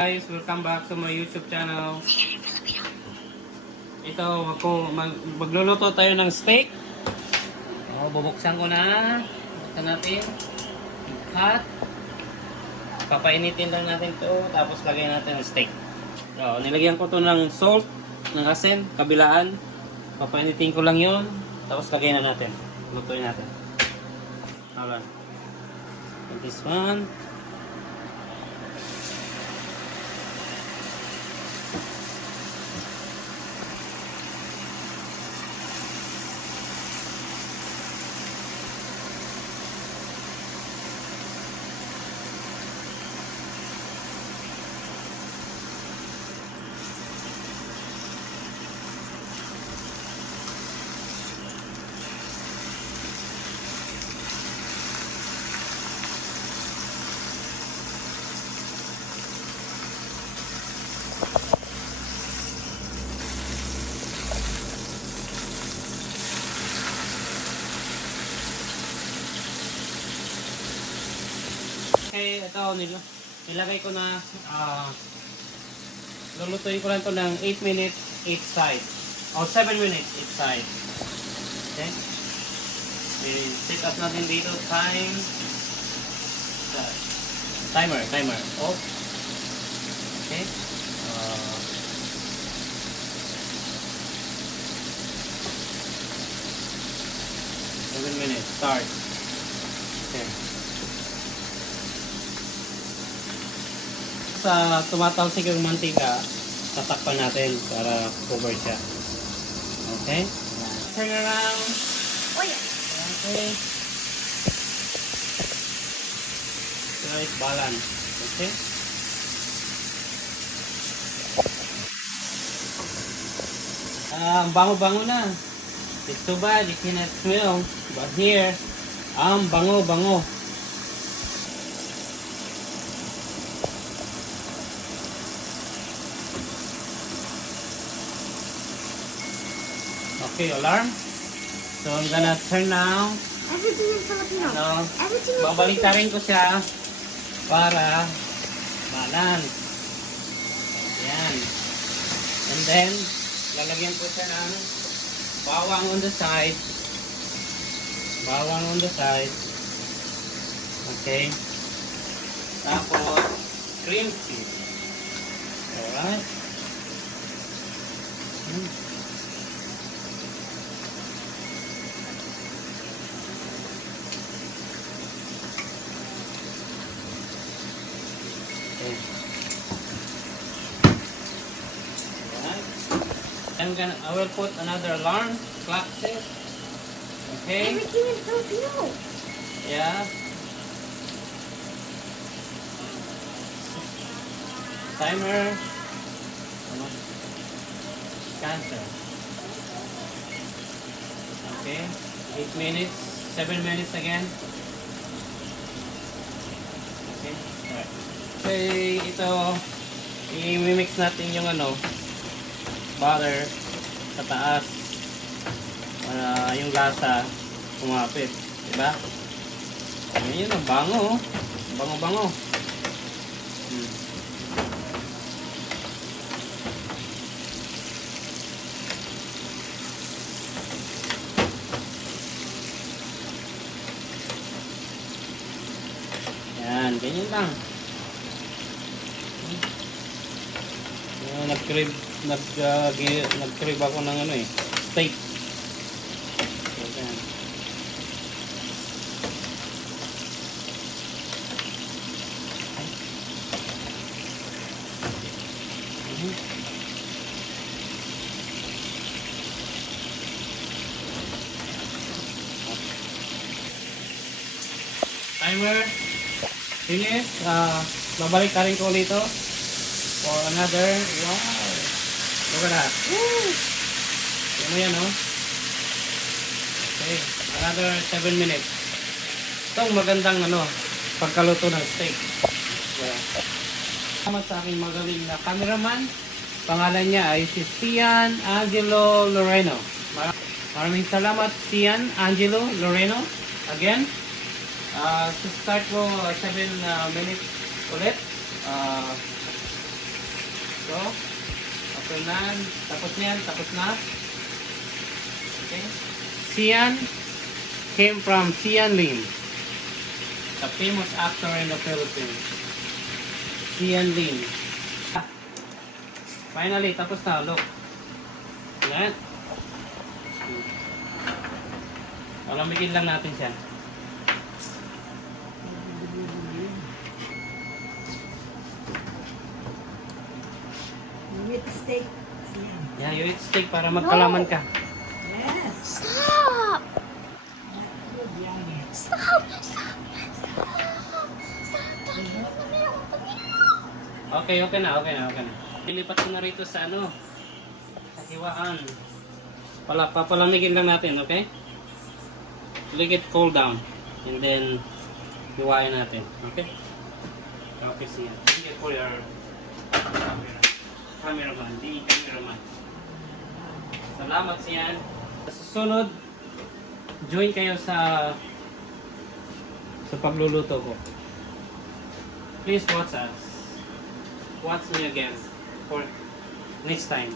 Guys, welcome back to my YouTube channel. Ito, magluluto tayo ng steak. Bubuksan ko na. Buksan natin. Hot. Papainitin lang natin to, tapos lagyan natin ng steak. Nilagyan ko to ng salt, ng asin, kabilaan. Papainitin ko lang yon, tapos lagyan na natin. Lutuin natin. Hold on. And this one. Okay, ito nilagay ko na lulutuin ko lang ito ng 8 minutes each side or 7 minutes each side. Okay, set up natin dito timer off. Okay, 7 minutes start. Okay, sa tumatalsik yung mantika, tatakpan natin para cover siya. Okay? Turn around. Okay. Right balance. Okay? Bango-bango na. It's too bad you cannot smell. But here, bango-bango. Okay, alarm. So I'm gonna turn now. Everything in Filipino. Everything in Babalitarin ko siya para balance. Yan. And then, lalagyan ko siya ng bawang on the side. Bawang on the side. Okay. Tapos, cream cheese. Alright. I will put another alarm clock set. Okay. Everything in Filipino. Yeah. Timer. Cancel. Okay. 8 minutes. 7 minutes again. Okay. Start. Okay, ito. I-mix natin yung butter sa taas para yung lasa kumapit, diba? Ayun, ang bango, bango-bango. Yan, ganyan lang. Nag-crib ako ng steak. So, yan. Timer finish. Babalik ka rin ko ulit for another. Wow, look at that. Woo! Yan mo yan, okay, another 7 minutes. Itong magandang pagkaluto ng steak. Salamat sa aking magaling na cameraman. Pangalan niya ay si Cian Angelo Loreno. Maraming salamat, Cian Angelo Loreno. Again, start ko 7 minutes ulit. So, after nan, tapos niyan, tapos na. Okay. Sian came from Sian Lim, the famous actor in the Philippines. Sian Lim. Finally, tapos na. Look. Yan. Palamigin lang natin siya. You eat the steak. Yeah, you eat steak para magkalaman ka. Yes. Stop! Good, yummy. Stop! Stop! Okay, okay na. Ilipat ko na rito sa ano, sa hiwaan. Papalamigin lang natin, okay? Let it cool down. And then, hiwain natin, okay? Okay, siya. Thank you for your cameraman. Di cameraman. Salamat siyan. Sa susunod, join kayo sa pagluluto ko. Please watch us. Watch me again for next time.